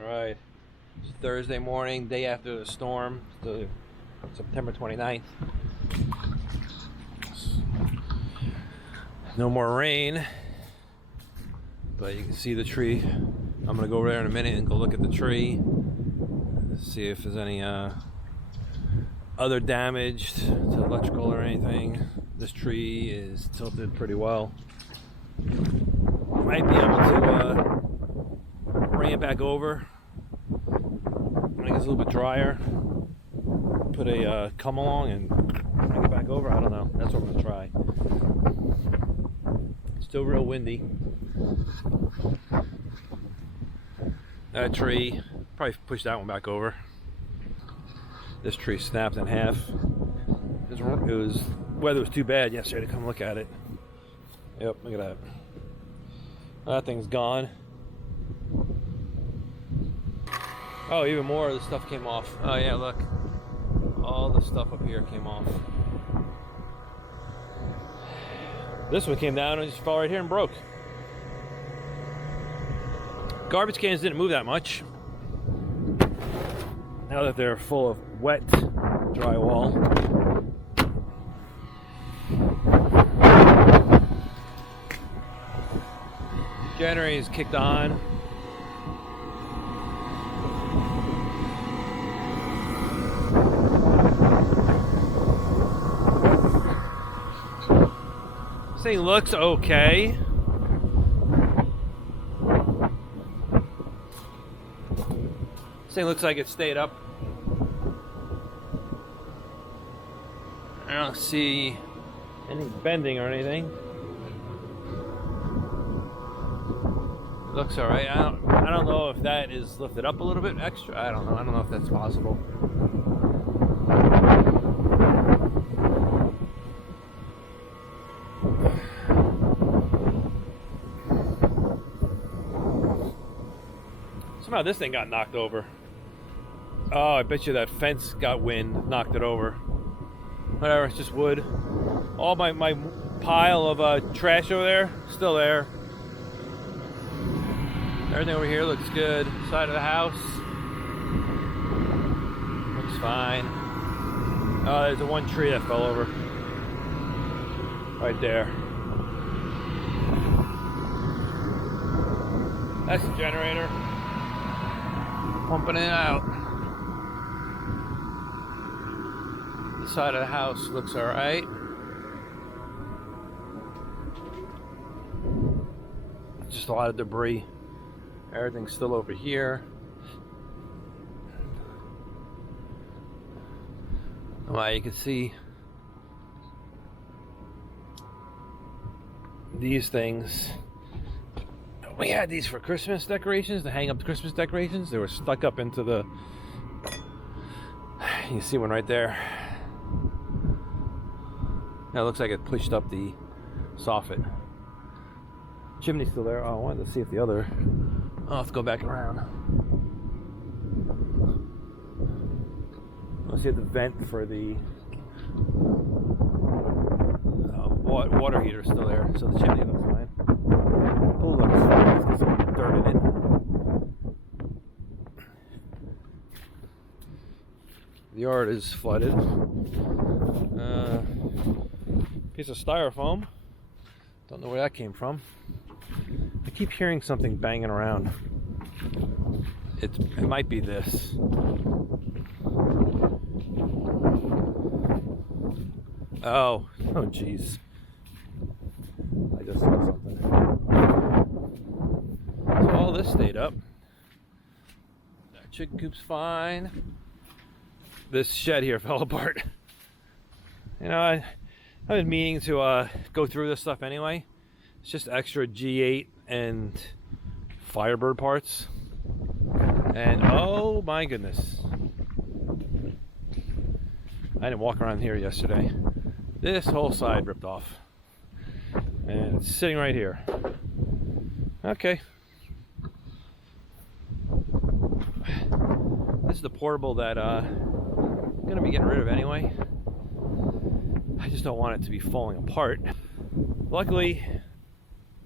Alright, it's Thursday morning, day after the storm, September 29th. No more rain, but you can see the tree. I'm gonna go over there in a minute and go look at the tree, see if there's any other damage to electrical or anything. This tree is tilted pretty well. Might be able to bring it back over when it gets a little bit drier. Put a come along and bring it back over. I don't know. That's what I'm gonna try. Still real windy. That tree, probably push that one back over. This tree snapped in half. Weather was too bad yesterday to come look at it. Yep, look at that. That thing's gone. Oh, even more of the stuff came off. Oh yeah, look. All the stuff up here came off. This one came down and just fell right here and broke. Garbage cans didn't move that much. Now that they're full of wet drywall. Generator is kicked on. This thing looks okay. This thing looks like it stayed up. I don't see any bending or anything. It looks all right. I don't know if that is lifted up a little bit extra. I don't know. I don't know if that's possible. Somehow this thing got knocked over. Oh, I bet you that fence got wind, knocked it over. Whatever, it's just wood. All my pile of trash over there, still there. Everything over here looks good. Side of the house looks fine. Oh, there's the one tree that fell over. Right there. That's the generator. Pumping it out. The side of the house looks alright. Just a lot of debris. Everything's still over here. Well, you can see these things. We had these for Christmas decorations, to hang up the Christmas decorations. They were stuck up into the... You see one right there. Now it looks like it pushed up the soffit. Chimney's still there. Oh, I wanted to see if the other... I'll have to go back around. Let's see if the vent for the water heater is still there, so the chimney looks fine. Oh, look, there's some dirt in it. The yard is flooded. Piece of styrofoam. Don't know where that came from. I keep hearing something banging around. It might be this. Oh jeez. I just saw something. So all this stayed up. That chicken coop's fine. This shed here fell apart. You know, I've been meaning to go through this stuff anyway. It's just extra G8 and Firebird parts. And oh my goodness. I didn't walk around here yesterday. This whole side ripped off. And it's sitting right here. Okay. This is the portable that I'm going to be getting rid of anyway. I just don't want it to be falling apart. Luckily,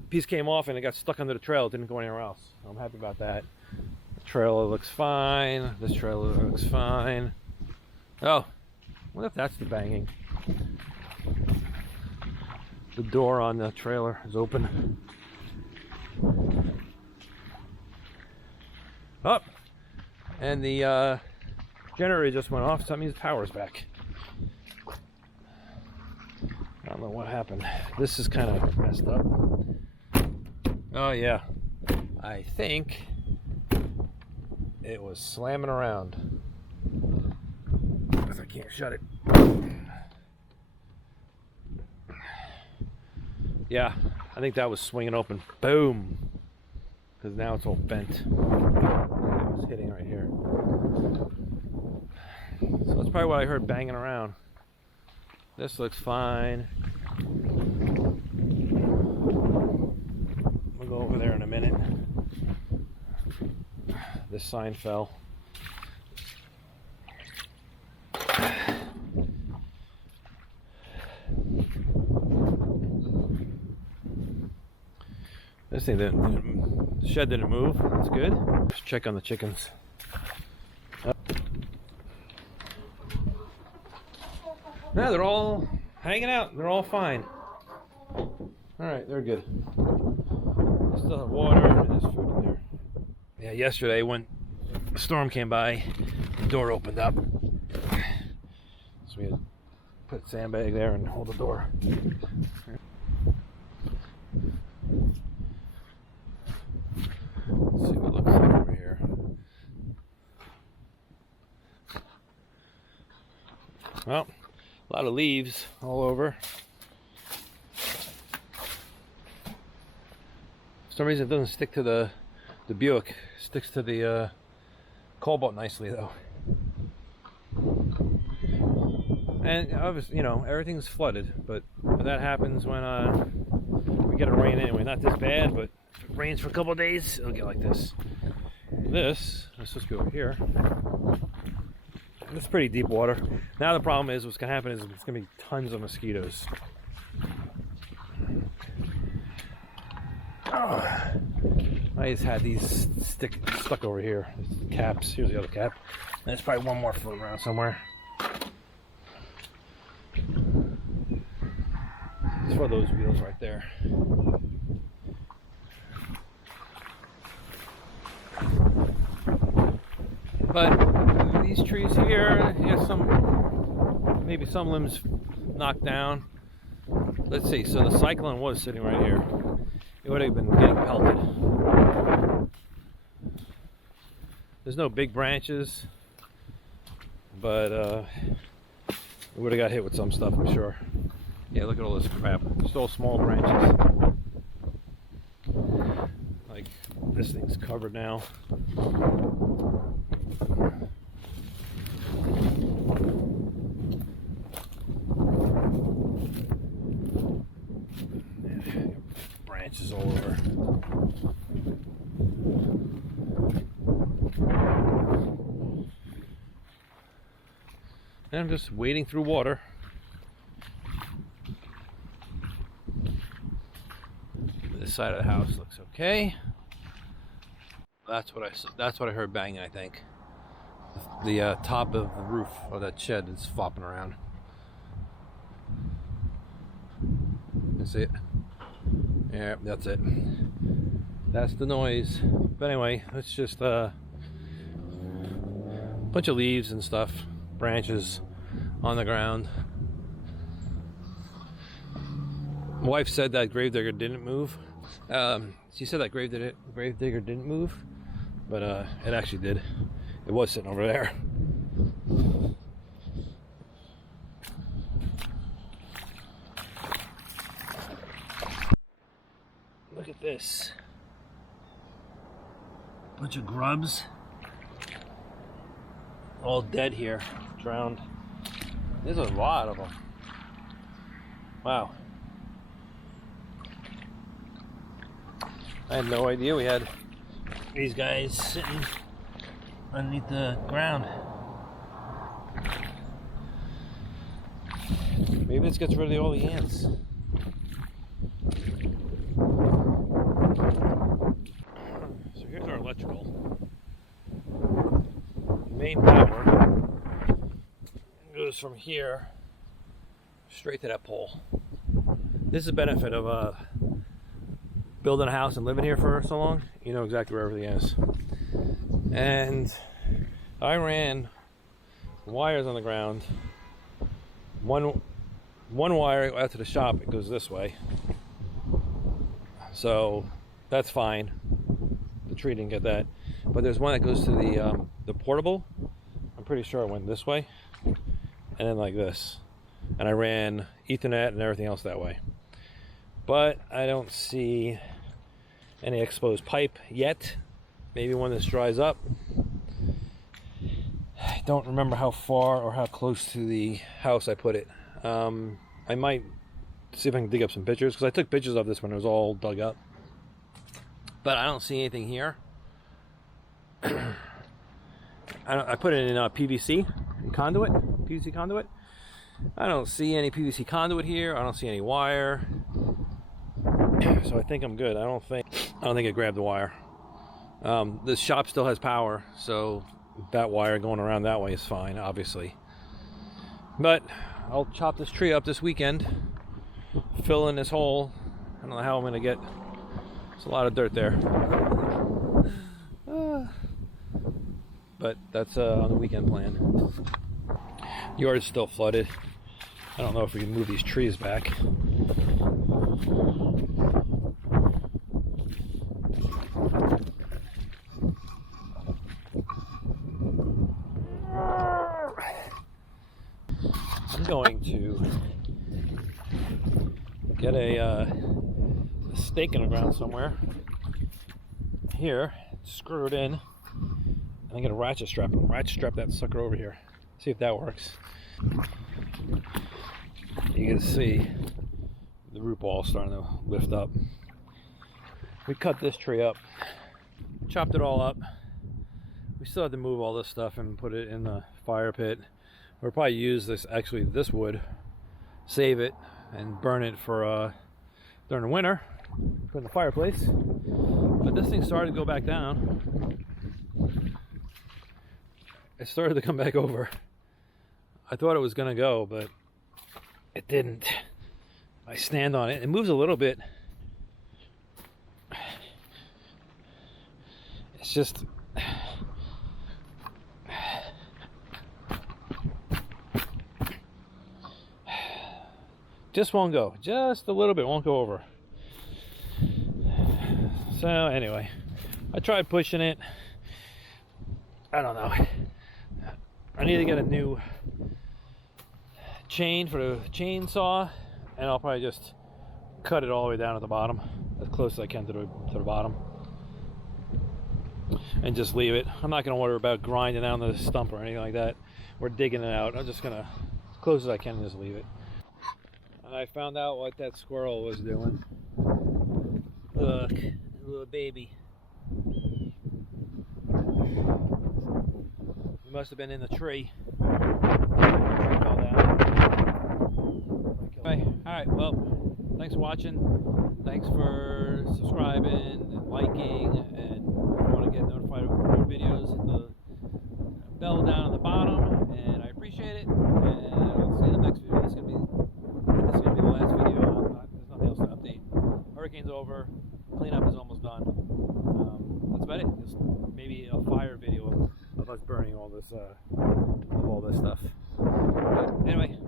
piece came off and it got stuck under the trailer. It didn't go anywhere else. I'm happy about that. The trailer looks fine. This trailer looks fine. Oh, what if that's the banging? The door on the trailer is open. Up, and the generator just went off, so that means the power's back. I don't know what happened. This is kind of messed up. Oh yeah, I think it was slamming around because I can't shut it. Yeah, I think that was swinging open. Boom. Because now it's all bent. It was hitting right here. So that's probably what I heard banging around. This looks fine. We'll go over there in a minute. This sign fell. This thing didn't, the shed didn't move. That's good. Let's check on the chickens. No, they're all hanging out. They're all fine. All right, they're good. Still have water and there's food in there. Yeah, yesterday when a storm came by, the door opened up. So we had to put a sandbag there and hold the door. Let's see what it looks like over here. Well, a lot of leaves all over. For some reason it doesn't stick to the Buick. It sticks to the Cobalt nicely though. And obviously, you know, everything's flooded, but that happens when we get a rain anyway. Not this bad, but if it rains for a couple of days, it'll get like this. This is supposed to be over here. It's pretty deep water. Now the problem is, what's going to happen is it's going to be tons of mosquitoes. Oh, I just had these stuck over here. Caps. Here's the other cap. And there's probably one more floating around somewhere. It's for those wheels right there. But these trees here, maybe some limbs knocked down. Let's see, so the cyclone was sitting right here. It would have been getting pelted. There's no big branches, but it would have got hit with some stuff, I'm sure. Yeah, look at all this crap. Just all small branches. Like, this thing's covered now. Branches all over. And I'm just wading through water. This side of the house looks okay. That's what I heard banging, I think. The top of the roof of that shed is flopping around. You see it? Yeah, that's it. That's the noise. But anyway, it's just a bunch of leaves and stuff, branches on the ground. My wife said that gravedigger didn't move. She said that gravedigger didn't move, but it actually did. It was sitting over there. Look at this. Bunch of grubs. All dead here, drowned. There's a lot of them. Wow. I had no idea we had these guys sitting underneath the ground. Maybe this gets rid of all the ants. electrical. Main power goes from here straight to that pole. This is the benefit of building a house and living here for so long. You know exactly where everything is. And I ran wires on the ground. One wire out to the shop, it goes this way. So that's fine. The tree didn't get that. But there's one that goes to the portable. I'm pretty sure it went this way. And then like this. And I ran Ethernet and everything else that way. But I don't see any exposed pipe yet. Maybe when this dries up. I don't remember how far or how close to the house I put it. I might see if I can dig up some pictures, because I took pictures of this when it was all dug up. But I don't see anything here. I put it in PVC conduit. PVC conduit. I don't see any PVC conduit here. I don't see any wire. So I think I'm good. I don't think it grabbed the wire. This shop still has power, so that wire going around that way is fine, obviously. But I'll chop this tree up this weekend, fill in this hole. I don't know how I'm gonna get. There's a lot of dirt there. But that's on the weekend plan. Yard is still flooded. I don't know if we can move these trees back. I'm going to get a stake in the ground somewhere here, screw it in, and then get a ratchet strap that sucker over here. See if that works. You can see the root ball starting to lift up. We cut this tree up, chopped it all up. We still had to move all this stuff and put it in the fire pit. We'll probably use this wood, save it, and burn it for during the winter, put in the fireplace. But this thing started to go back down. It started to come back over. I thought it was gonna go, but it didn't. I stand on it. It moves a little bit. It's just won't go. Just a little bit won't go over. So anyway, I tried pushing it. I don't know. I need to get a new chain for the chainsaw, and I'll probably just cut it all the way down at the bottom, as close as I can to the bottom, and just leave it. I'm not going to worry about grinding down the stump or anything like that, or digging it out. I'm just going to, as close as I can, just leave it. And I found out what that squirrel was doing. Look, little baby. He must have been in the tree. Alright, well, thanks for watching. Thanks for subscribing and liking. And if you want to get notified of more videos, hit the bell down at the bottom. And I appreciate it. And I'll see you in the next video. This is going to be the last video. There's nothing else to update. Hurricane's over. Cleanup is almost done. That's about it. Just maybe a fire video of us burning all this stuff. But anyway.